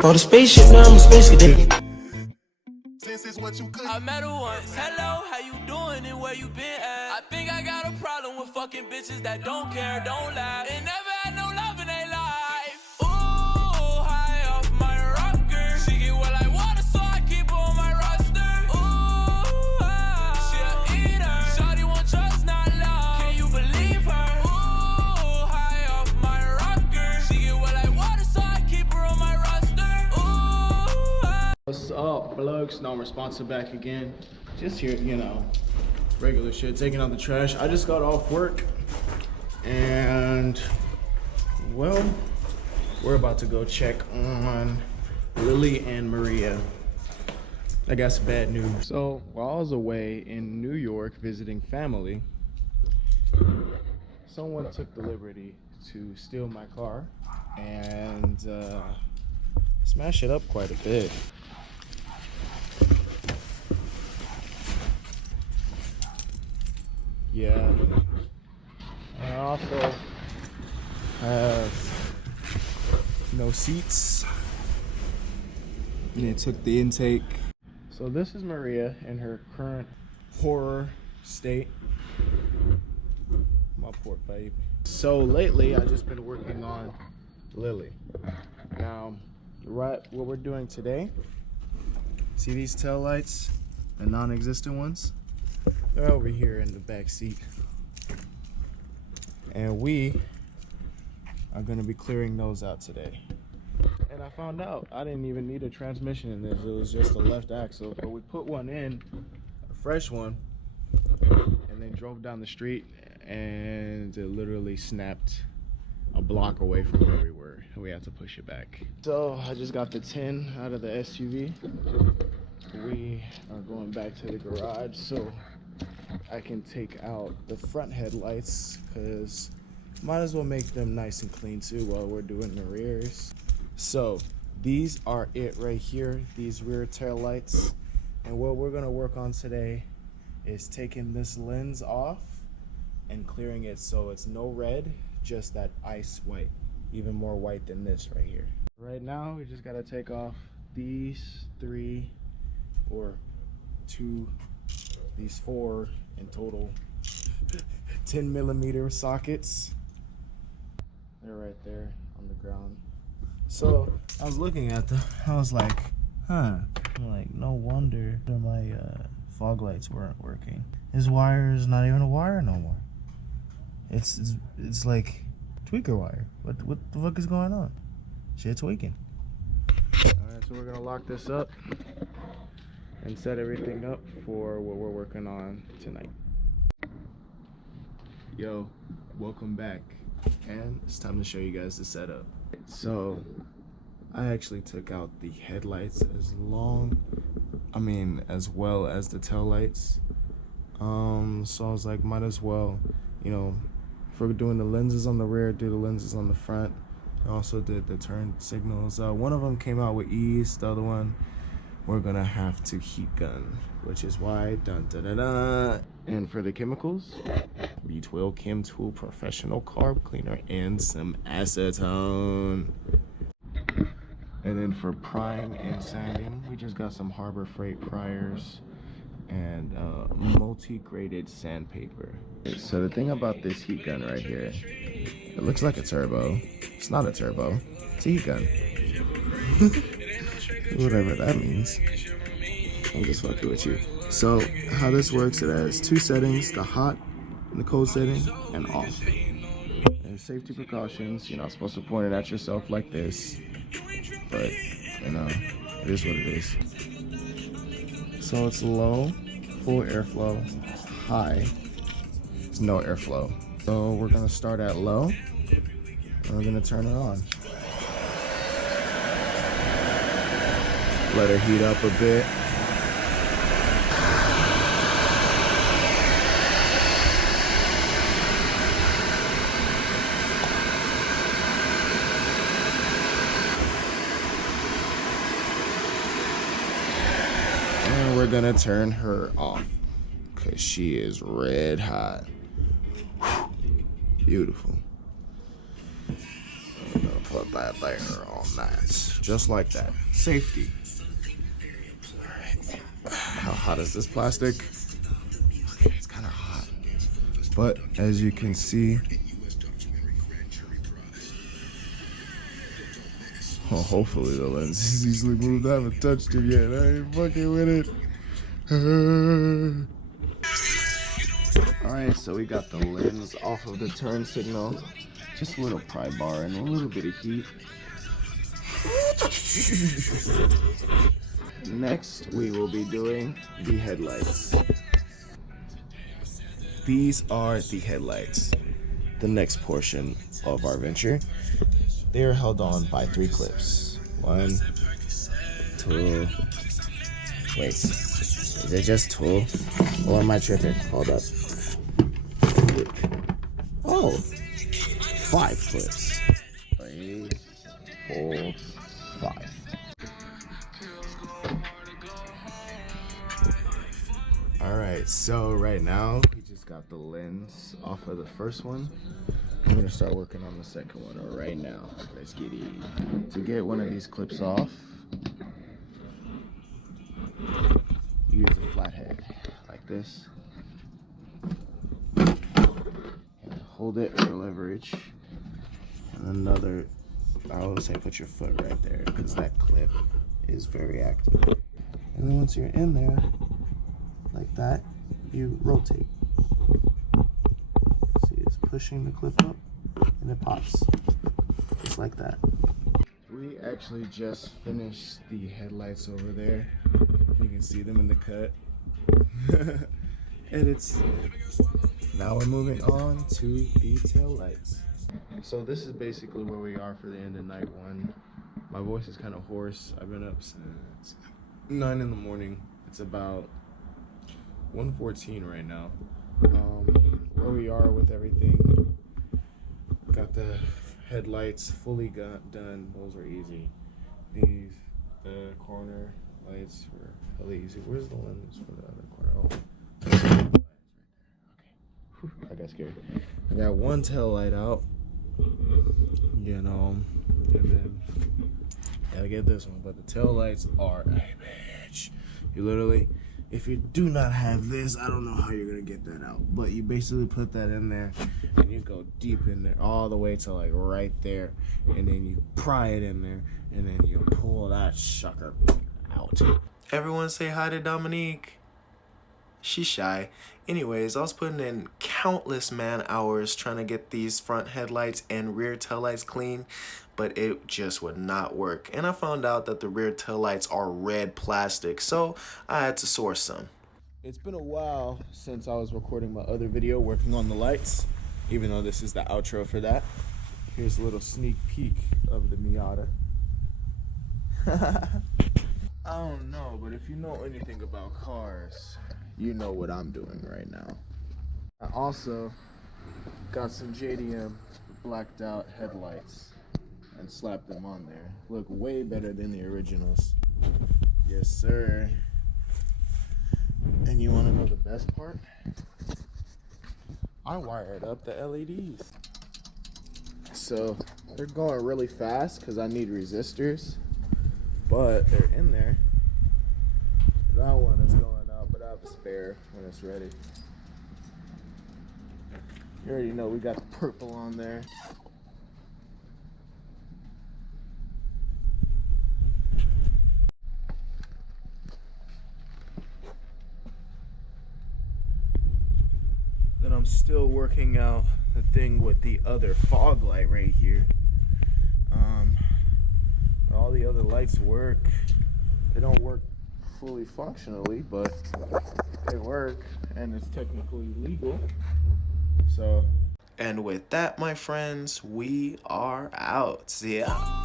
For the spaceship, now I'm a space cadet. Since it's what you could. I met her once. Hello, how you doing and where you been at? I think I got a problem with fucking bitches that don't care, don't lie, and never had no love in their life. Ooh, high off my rocker. She get what I want, so I keep her on my roster. Ooh, she a eater. Shawty won't trust, not love. Can you believe her? Ooh, high off my rocker. She get what I want, so I keep her on my roster. Ooh, What's up, blokes? No, I'm responsive back again. Just here, you know, regular shit, taking out the trash. I just got off work and, well, we're about to go check on Lily and Maria. I got some bad news. So, while I was away in New York visiting family, someone took the liberty to steal my car and smash it up quite a bit. Yeah, I also have no seats, and it took the intake. So this is Maria in her current horror state. My poor baby. So lately, I've just been working on Lily. Now, what we're doing today, see these tail lights, the non-existent ones? They're over here in the back seat, and we are going to be clearing those out today. And I found out I didn't even need a transmission in this. It was just a left axle, but we put one in, a fresh one, and then drove down the street, and it literally snapped a block away from where we were. We had to push it back. So I just got the 10 out of the SUV. We are going back to the garage so I can take out the front headlights, because might as well make them nice and clean too while we're doing the rears. So these are it right here, these rear tail lights. And what we're gonna work on today is taking this lens off and clearing it so it's no red, just that ice white, even more white than this right here. Right now we just gotta take off these 3 or 2, these 4 in total 10mm sockets. They're right there on the ground. So I was looking at them, I was like, I'm like, no wonder my fog lights weren't working. This wire is not even a wire no more. It's like tweaker wire. What the fuck is going on? Shit tweaking. Alright, so we're gonna lock this up and set everything up for what we're working on tonight. Yo, welcome back, and it's time to show you guys the setup. So I actually took out the headlights as well as the tail lights. So I was like, might as well, you know, if we're doing the lenses on the rear, do the lenses on the front. I also did the turn signals. One of them came out with ease, the other one we're gonna have to heat gun, which is why And for the chemicals, B12 Chem Tool Professional Carb Cleaner and some acetone. And then for prime and sanding, we just got some Harbor Freight pliers and multi-graded sandpaper. So the thing about this heat gun right here, it looks like a turbo. It's not a turbo, it's a heat gun. Whatever that means. I'm just fucking with you. So how this works, it has 2 settings, the hot and the cold setting, and off. And safety precautions, you're not supposed to point it at yourself like this, but you know, it is what it is. So it's low, full airflow, high, it's no airflow. So we're gonna start at low, and we're gonna turn it on. Let her heat up a bit. And we're gonna turn her off because she is red hot. Beautiful. put that there on that. Just like that. Safety. How hot is this plastic? Okay, it's kind of hot. But as you can see, oh, hopefully the lens is easily moved. I haven't touched it yet. I ain't fucking with it. Alright, so we got the lens off of the turn signal. Just a little pry bar and a little bit of heat. Next, we will be doing the headlights. These are the headlights. The next portion of our venture. They are held on by 3 clips. 1, 2. Wait, is it just 2? Or am I tripping? Hold up. Oh, 5 clips. 3, 4, 5. Alright, so right now we just got the lens off of the first one. I'm gonna start working on the second one right now. Let's get it. To get one of these clips off, use a flathead like this. And hold it for leverage. And another, I would say put your foot right there because that clip is very active. And then once you're in there, like that, you rotate. See, it's pushing the clip up and it pops, just like that. We actually just finished the headlights over there. You can see them in the cut. And it's, now we're moving on to the tail lights. So this is basically where we are for the end of night 1. My voice is kind of hoarse. I've been up since 9 in the morning. It's about 1:14 right now. Where we are with everything, got the headlights fully done. Those were easy. These, the corner lights were hella easy. Where's the lens for the other corner? Oh, okay. I got scared. I got one tail light out, you know, and then gotta get this one. But the tail lights are a bitch. You literally, if you do not have this, I don't know how you're gonna get that out. But you basically put that in there and you go deep in there all the way to like right there, and then you pry it in there and then you pull that sucker out. Everyone say hi to Dominique. She's shy. Anyways, I was putting in countless man hours trying to get these front headlights and rear taillights clean, but it just would not work. And I found out that the rear taillights are red plastic, so I had to source some. It's been a while since I was recording my other video working on the lights, even though this is the outro for that. Here's a little sneak peek of the Miata. I don't know, but if you know anything about cars, you know what I'm doing right now. I also got some JDM blacked out headlights and slapped them on there. Look way better than the originals. Yes, sir. And you want to know the best part? I wired up the LEDs. So they're going really fast because I need resistors, but they're in there. That one is going out, but I have a spare when it's ready. You already know we got the purple on there. Then I'm still working out the thing with the other fog light right here. All the other lights work. They don't work fully functionally, but they work and it's technically legal. So, and with that, my friends, we are out. Yeah.